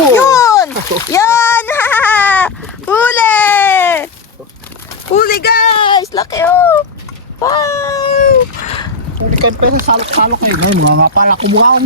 Yun! Yan! Huli! Huli guys! Laki oh! Wow! Huli kayo pera, salok-salok kayo. Ngayon, mga ngapala kumukaw.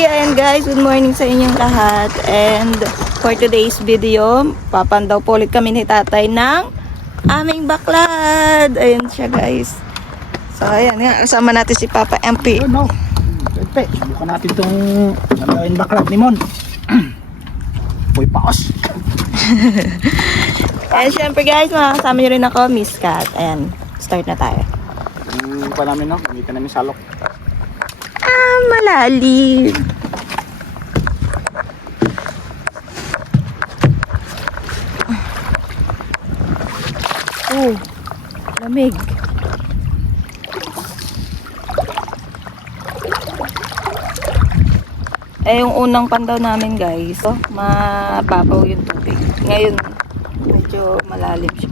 Ayan guys, good morning sa inyong lahat. And for today's video, papandaw po ulit kami ni tatay ng aming baklad. Ayan siya guys. So ayan nga, kasama natin si Papa MP. Ayun no, Pepe, subukan natin itong nagawin baklad ni Mon. Uy, paos. And syempre guys, makakasama nyo rin ako, Miss Cat. Ayan, start na tayo. Yung pa namin no, gamitan namin salok. Malalim. Oh, lamig. Yung unang pandaw namin guys, mababaw yung tubig. Ngayon, medyo malalim siya.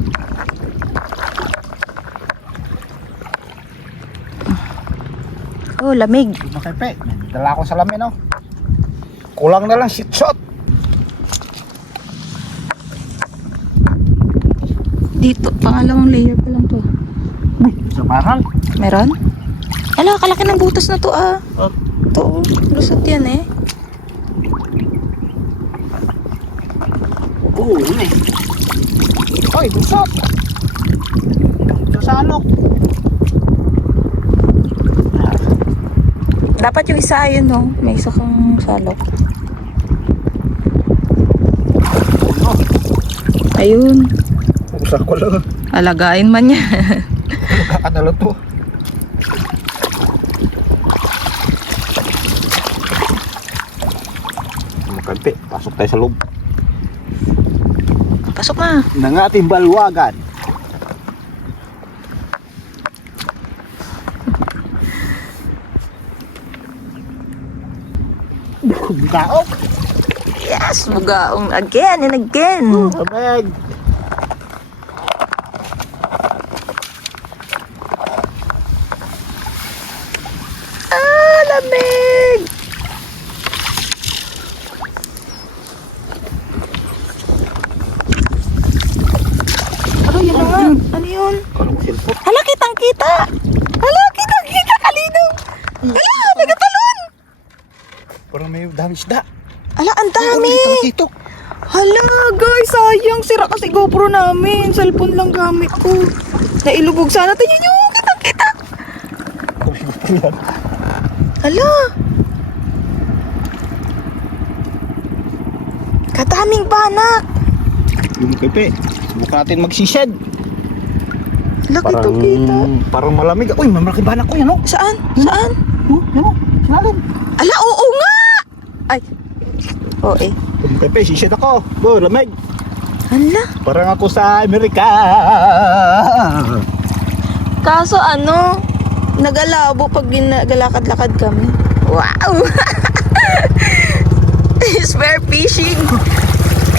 Oh, lamig. Ito Pepe, dala ko sa lamin no. Kulang na lang shit shot. Dito, pangalawang layer pa lang to. Uy, sa mahal. Meron? Ala, kalaki ng butas na to ah. Oh. Ito, lusot yan eh. Oo, yun eh. Oy, busot. Sa salok. Dapat yung isa ayun no, may isa kang salok. Ayun. Usak ko lang. Alagain man niya. Kakadalo to. Magkalpe, pasok tayo sa loob. Pasok na. Ng ating balwagan. Bukaok. Yes, bugaong again and again. Lamig. Ah, lamig. Ano yun nga? Ano yun? Kalau ko silpot. Hala, kitang kita. Hala, kitang kita kalinong. Hala, nagatalon. Parang may dami isda. Ala, ang dami. Ito. Hala, guys, sayang. Sira kasi GoPro namin. Cellphone lang gamit ko. Nailubog sana. Tingnan nyo, kitang-kita. Hala. Kadaming banak. Yung Pepe, subukan natin magsished. Hala, kitang-kita. Parang malamig. Uy, mamalaki banak ko yan, oh. Saan? Saan? Yan, oh. Sinalim. Ala, oo nga. Ay. Oo eh. Yung Pepe, sished ako. Oh, lamig. Hala. Parang ako sa Amerika. Kaso ano, nagalabo pag ginagalakad-lakad kami. Wow! Spare fishing.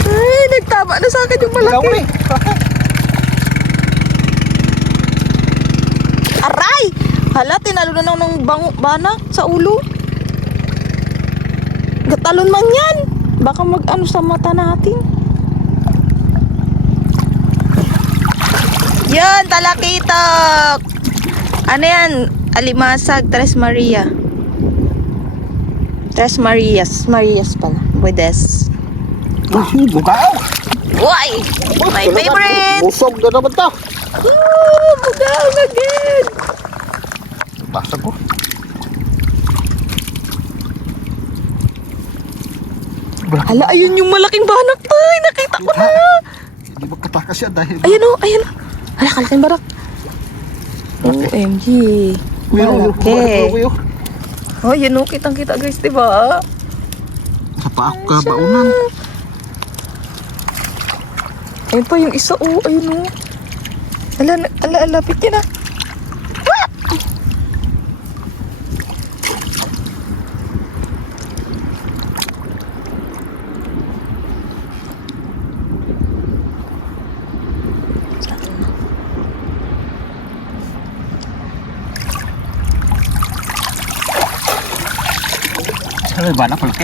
Ay, nagtama na sa akin yung malaki. Aray! Hala, tinalo na ng banak sa ulo. Gatalon man yan. Baka mag-ano sa mata natin. Yan, talakitok. Ano yan? Alimasag, Tres Maria. Tres Marias. Marias pala. Buedes. Bukaw. Uy! My favorite! Busog na naman to. Bugaong again! Pasag ko. Hala, ayun yung malaking banak tay. Nakita ko na. Hindi magpatakas siya dahil... Ayan o, ayan o. Hala, kalaking barak. OMG. Malaki. Oh, yun o, kitang-kita guys, diba? Sa paak ka, baunan. Ayun pa yung isa o, ayun o. Ala, lapit niya na. Ano ba na palaki?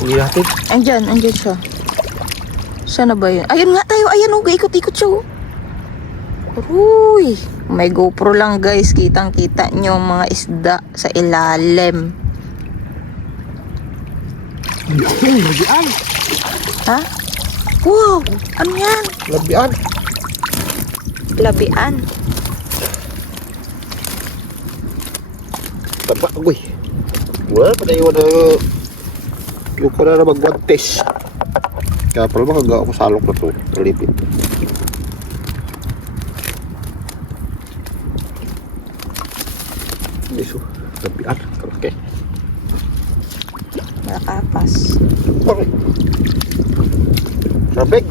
Huli natin. Andyan siya. Sana ba yun? Ayun nga tayo, ayan o, ikot-ikot siya o. Uy, may GoPro lang guys, kitang-kita nyo ang mga isda sa ilalim. Labian. Ha? Wow, ano yan? Labian. Labian. Taba, agoy. Wala pa na iwan na... Yung ko na magwantes. Kaya pala makagawa ko salok na ito. Talipit. Iso. Labian. Okay. Nakapas. Bakit? Sabeg.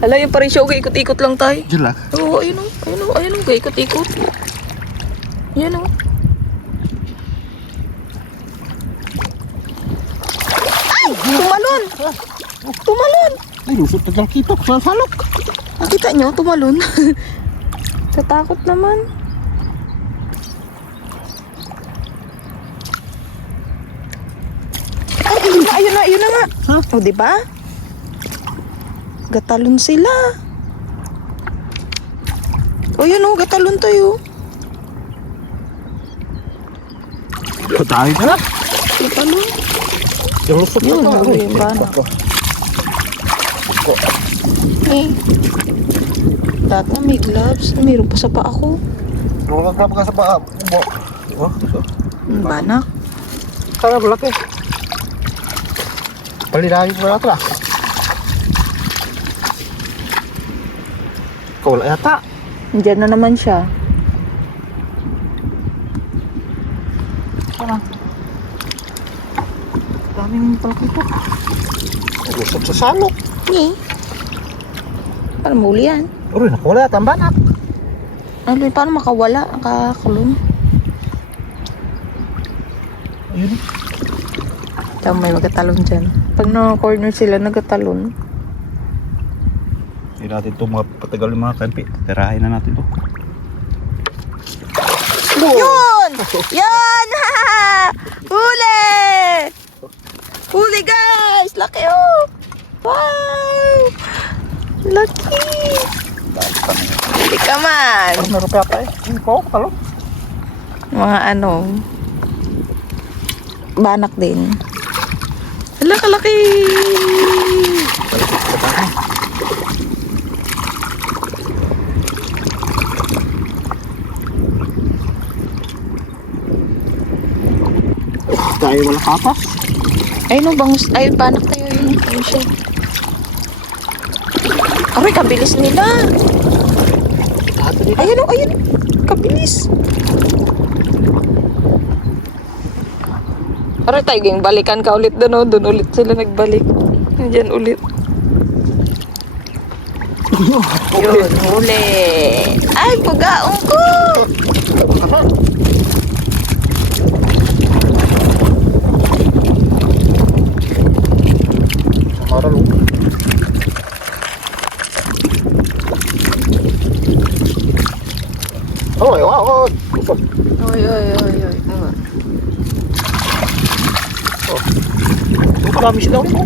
Hala, yung pa rin siya, ikot-ikot lang tayo. Diyan lang. Oo, ayun o, ikot-ikot. Yan o. Ay! Tumalon! Tumalon! Ay, lusot na dyan kitok sa salok. Nakita nyo, tumalon. Tatakot naman. Ay, ayun na nga. Ha? O, diba? Gatalon sila. O, yun o, gatalon tayo. Patay na. Gatalon. Yung lusot Yun, na huli yung banak. Eh. Dati na may gloves. Mayroon pa sa paa ko. Nung nag-grab ka sa paa. Oh, so. Banak. Sana malaki. Palinahin mo na ito ah. Ikaw wala yata. Diyan na naman siya. Sana. Daming palkitok. Lusot sa salok. Eh. Paano muli yan? Uy, nakawala yata ang banak. Ano, paano makawala? Nakakulong. Ayun. Tama, may magatalon dyan. Pag na-corner sila, nagatalon. Hindi natin ito mga patagal yung mga kampi. Tirahin na natin ito. Yun! Yan! Huli! Huli guys! Laki oh! Wow! Laki! Hindi ka man! Ano meron pa yata eh? Hindi ko, talo. Mga ano, banak din. Hala, kalaki! Tayo wala kapas. Ay no, bangus. Ay, banak tayo yun. Ayun siya. Aray, kabilis nila. Ayun o, ayun. Kabilis. Aray, tayo ging balikan ka ulit doon o. Doon ulit sila nagbalik. Diyan ulit. Yun, huli. Ay, pugaong ko. Maralo. Oy, wow. Oy, oy, oy, oy. Marami sila ulit.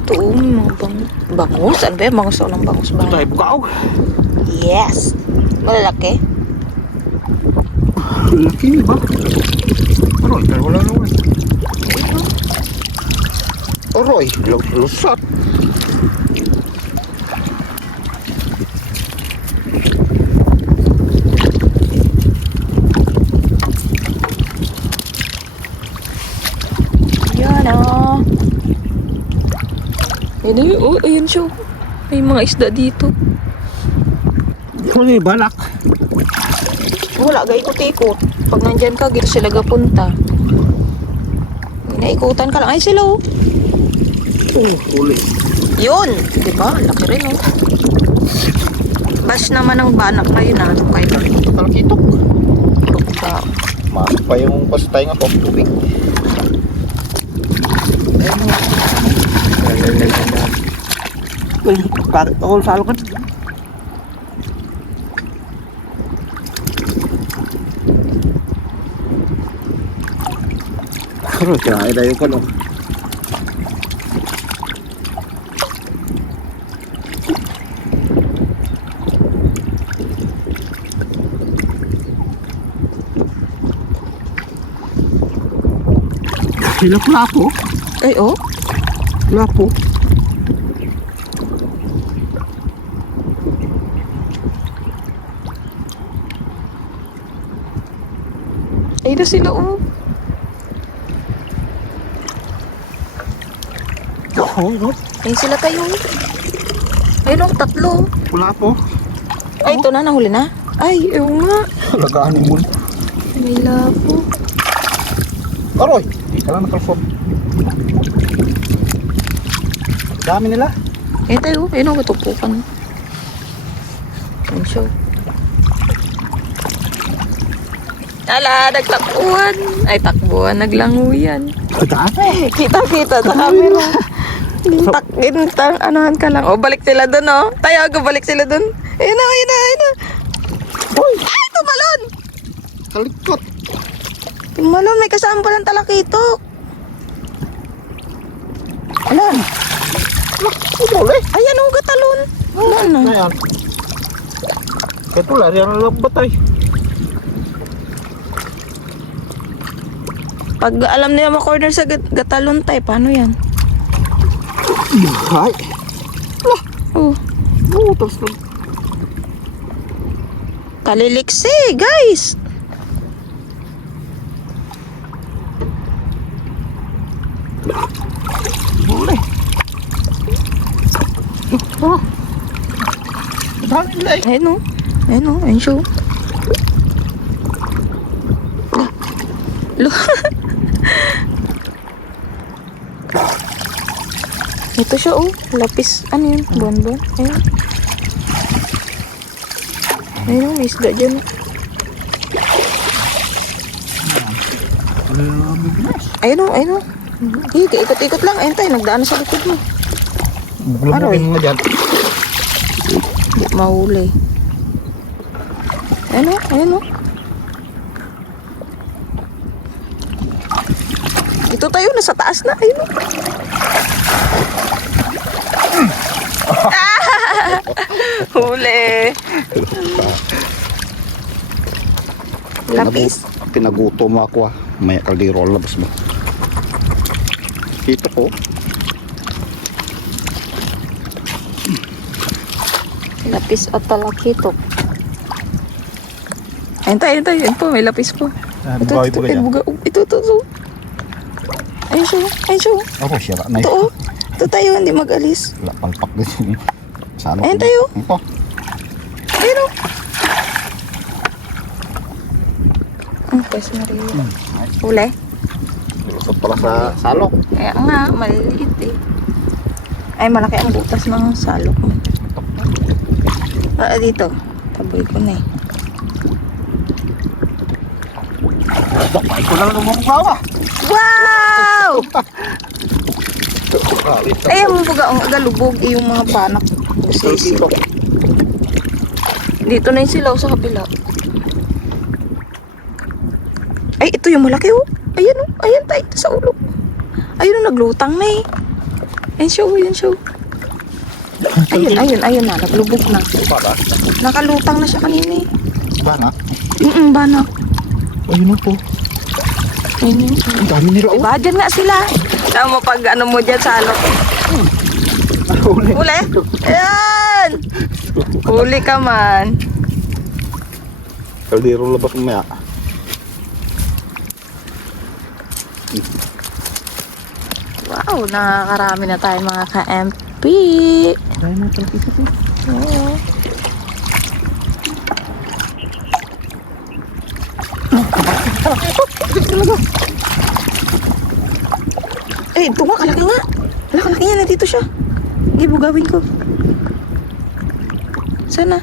Ito, mga bangus. Ano ba yung bangus? Walang bangus ba? Tayo bukaog. Yes. Malalaki. Laki ba? Aroy, tayo wala naman. Aroy, lusat. Ayan siya. May mga isda dito. Ano yung balak? Wala, gaikot-ikot. Pag nandyan ka, gito sila gapunta. Naikutan ka lang. Ay, sila oh. Huli. Yun! Diba? Laki rin oh. Bash naman ng banak kayo na. Kayo lang. Talkitok. Pagka. Masok pa yung pastay nga po. Tubig. Uy, bakit ako sa alukan? Pero kaya dayo ko no. Lapo. Ay, oh. Lapo. Ay, na sila oh. Oh, no. Ay, sila tayo. Ay, no, tatlo. Lapo. Ay, ito na, nahuli na. Ay, ewan nga. Lagaan mo. May lapo. Aroy, di ka lang nakalfog. Dami nila. Eh, tayo. Ay, no, katupukan. Ayun siya. Ala, nagtakbuhan. Ay, takbuhan. Naglanguyan. Dami. Kita-kita sa camera. Anahan ka lang. O, balik sila dun, oh. Tayo, balik sila dun. Ayun na, ayun na, ayun na. Hoy, Ay, tumalon! kalikot. Tumalon, may kasama palang talakitok. Alan. Umuli. Ayan, oh, gatalon. Alan na. Ayan. Ito lang, yan ang batay. Pag alam nila ma-corner sa gatalon tayo, paano yan? Ay. Oh, Butas na. kaliliksi, guys. Umuli. Oh. Dami nila eh. Ayun, oh. Ayun, oh. Ayun siya. Lo. Ito siya, oh. Lapis. Ano yun? Buwan-buwan. Ayun. Ayun, may isda dyan. Ayun, oh. Ayun, oh. Ikot-ikot lang. Ayun tayo. Nagdaan sa likod mo. Bulabugin mo dyan. Hindi mahuli. Ayun, oh. Ayun, oh. Ito tayo. Nasa taas na. Ayun, oh. Huli. Lapis. Pinagutom ako ah. May kaldero labas mo. Kita ko. Lapis at talakitok. Ayun tayo, ayun tayo. Ayun po, may lapis po. Ito. Buga. Ito. Ayun siya. Ayun siya. Ako siya. Ito, oh. Ito tayo, hindi mag-alis. Wala palpak din. Sana. Ayun tayo. Ito. Ayun, oh. Ang pes Maria. Huli. Lusot pala sa salok. Kaya nga, maliliit eh. Ay, malaki ang butas ng salok mo. Dito. Taboy ko na eh. Damay ko lang naman kawa. Wow! Ay, ang buga, ang agalubog eh, yung mga panak. Dito na yung silaw sa kapila. Ay, ito yung malaki oh. Ayan oh. Ayan tayo sa ulo. Ayun oh, naglutang na eh. Ayun siya oh, yun siya oh. Ayun na. Naglubog na. Para? Nakalutang na siya kanina eh. Banak? Banak. Ayun po. Ayun. Ang dami nila. Diba, dyan nga sila. Tama mo pag ano mo dyan sa alok. Huli. Huli? Ayan! Huli ka man. Kaldero labas mo maya. Wow, nakakarami na tayo mga ka-amp. Tilapia. Dahil na talaga ito. Oo. Eh, ito nga, kalaki nga. Wala, kalaki niya, nandito siya. Hindi, bugawin ko. Sana.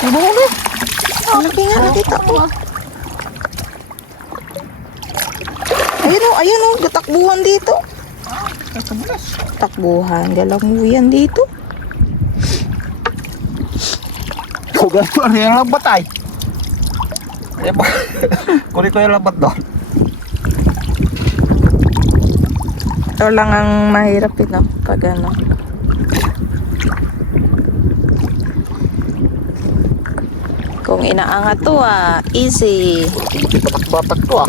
Ay, buhuli. Kalaki nga, nakita ko. Ayan o, gatakbuhan dito. Ito bulas. Takbuhan, galanguyan dito. Kugan ko yung lambat ay. Kunin ko yung lambat doon. Ito lang ang mahirap no? Pag ano. Kung inaangat to easy. Batak ko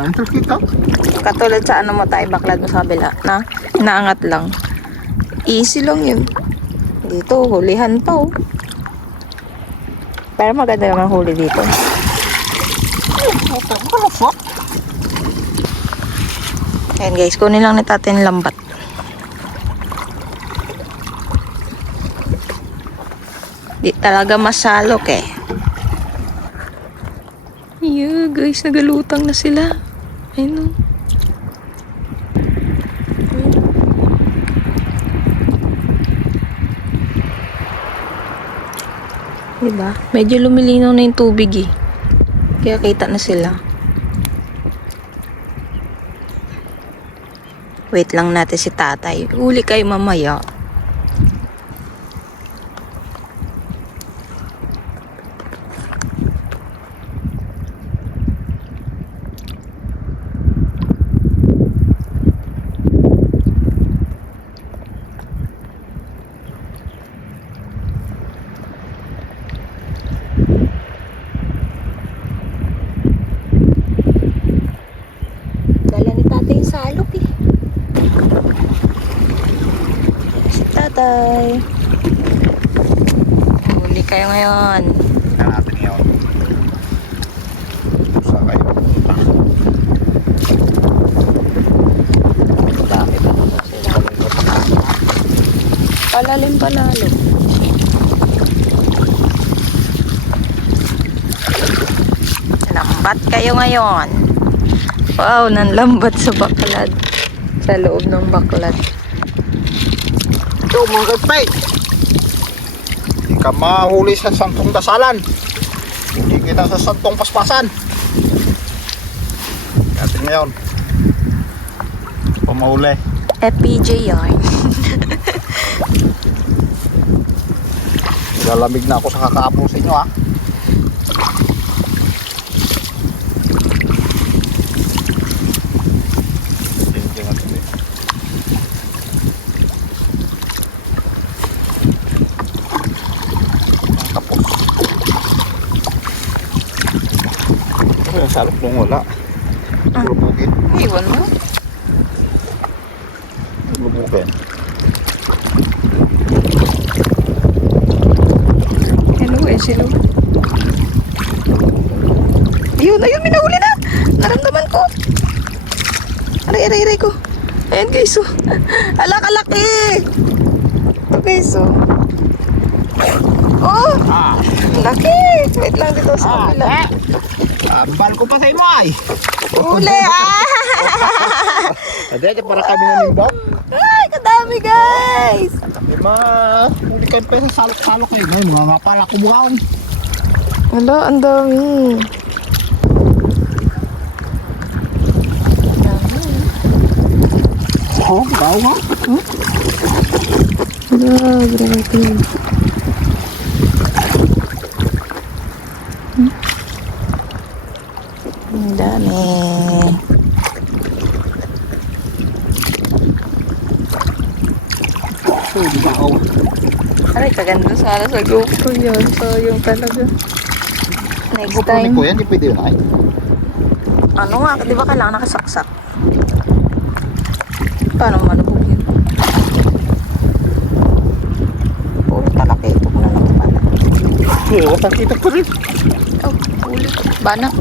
Ito kita. Katulad sa ano mo tayo, baklad mo sa kabila, na inaangat lang. Easy lang yun. Dito, hulihan pa oh. Pero maganda naman huli dito. Ayan guys, kunin lang ni tatay yung lambat. Di talaga masalok eh. Yeah guys, nagalutang na sila. Ayun o. Diba? Medyo lumilinaw na yung tubig eh. Kaya kita na sila. Wait lang natin si tatay. Huli kayo mamaya. Dala ni tatay yung salok eh. Si tatay. Huli kayo ngayon. Tingnan natin yun. Saan kayo pupunta? Dami pa naman sila. Palalim. Lambat kayo ngayon. Wow, nanlambat sa baklad. Sa loob ng baklad. Ito mga kagpay. Hindi ka mahuli sa santong dasalan. Hindi kita sa santong paspasan. Natin ngayon. Pumahuli. FPJ yarn. Lalamig na ako sa kakaapo sa inyo Tapos. Yung salok nung wala. Lubugin. Iwan mo. Lubugin. Hello, sila. Ayun, may nahuli na. Naramdaman ko. Aray ko. Ayan guys, oh. Alak-alaki. Ito guys, oh. Oh, laki. Wait lang dito sa kabila. Ambal ko pa sa inyo ay. Huli, Ade, para kami nanindok. Ay, kadami guys. Huli kayo pa sa salok-salok kayo. Ngayon, mga ngapala ko bukaw. Wala, ang dami. Oh, bawa. Wala, grabe. Ang dami. Bawa. Aray, kaganda sana sa GoPro yun. So, yung talaga. Next Kukunin time. ko yan, di pwede yun ay. Ano nga, di ba kailangan nakasaksak? Paano malubog yun? Puro talaki ito kung na nakipala. Oo, nakita ko rin. Oh, ulit. Bana.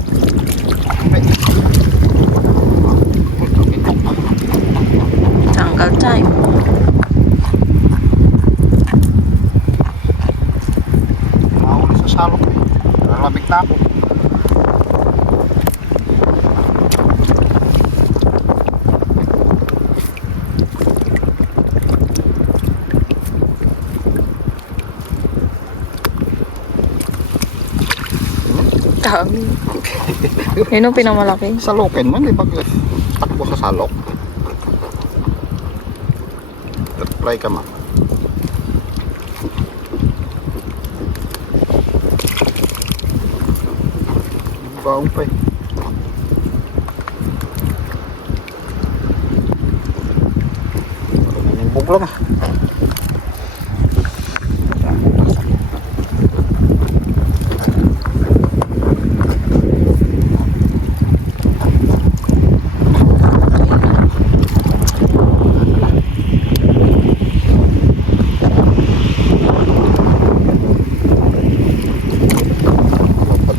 time. Mahuli sa salok eh. Lalabig na ako. Dami. Yun ang pinakamalaki. Salokin man, di ba? Takbo sa salok. Try ka ma. Baong pa eh. Nimbog lang ah.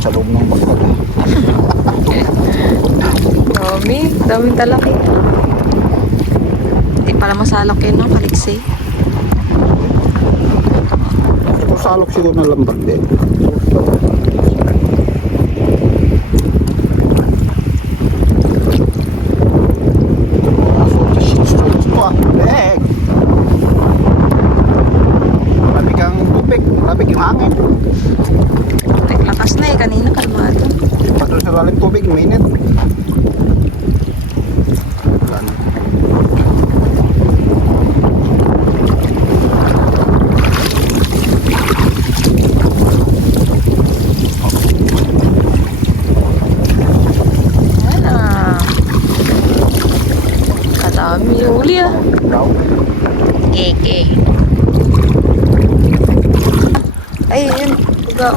Sa loob ng bakal. Daming talaki. Hindi pala masalok yun, no? Kaliksi. Ito salok siguro na lambat din. Marami kang tubig, marami yung hangin. Lakas na eh, kanina kalmado. Patol sa lalim tubig, mainit. Wala na. Ayan ah. Kadami yung uli ah. Keke. Ay, yun. Tugaw.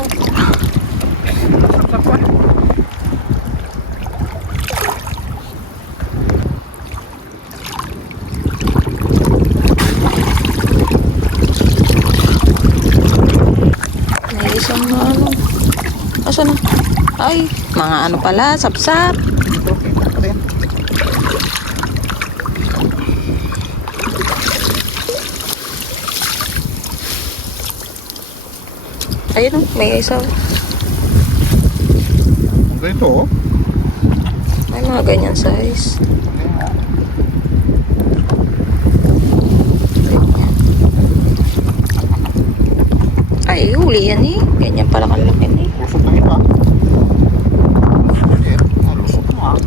May isang ano. Asan na? Ay, mga ano pala, sapsap. Ayun oh, may isa. Ito oh. May mga ganyan size. Ay, huli yan eh. Ganyan pala kalaki eh. Lusot na iba. Lusot mo ah.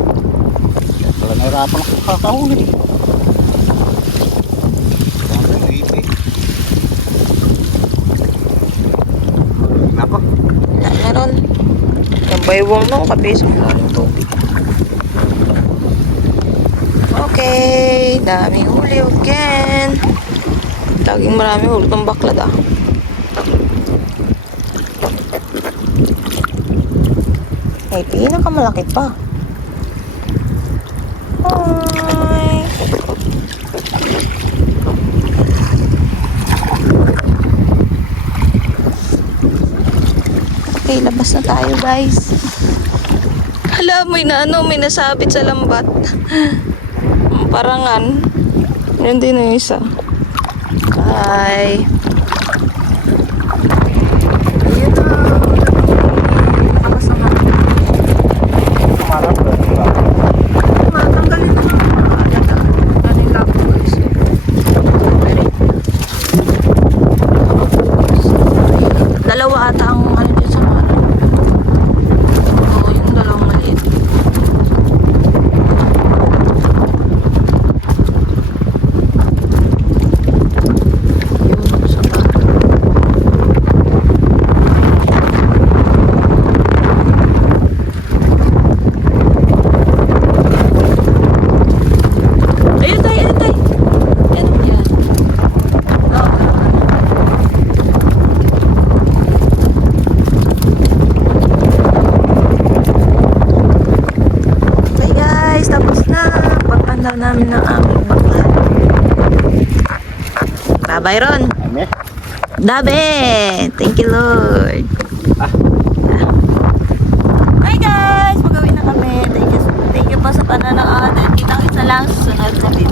Kaya pala nahirapan ako kakahuli. Napa? Na, meron. Yung baywang mo, kapiso na ng tubig. Okay, daming huli again. Laging marami huli ng baklad ah. Ay, pinakamalaki pa. Hi! Okay, labas na tayo guys. Hala, may nasabit sa lambat. Parangan. Yan din yung isa. Bye. Ayun na. Lakas na nga. Matanggalin na nga. Galing lang po guys. Dalawa ata ang ano dyan sa mga. Oo, yung dalawang maliit. Yun, sa bata. Ayun tayo, ayun tayo. Yan, yan. Oo. Okay guys, tapos na. Pagpanda namin ng aming baklan. Bye-bye Ron. Ame? Dabe! Thank you Lord. Hi guys! Magawin na kami. Thank you po sa pananood. Kita-kita lang sa sunod na video.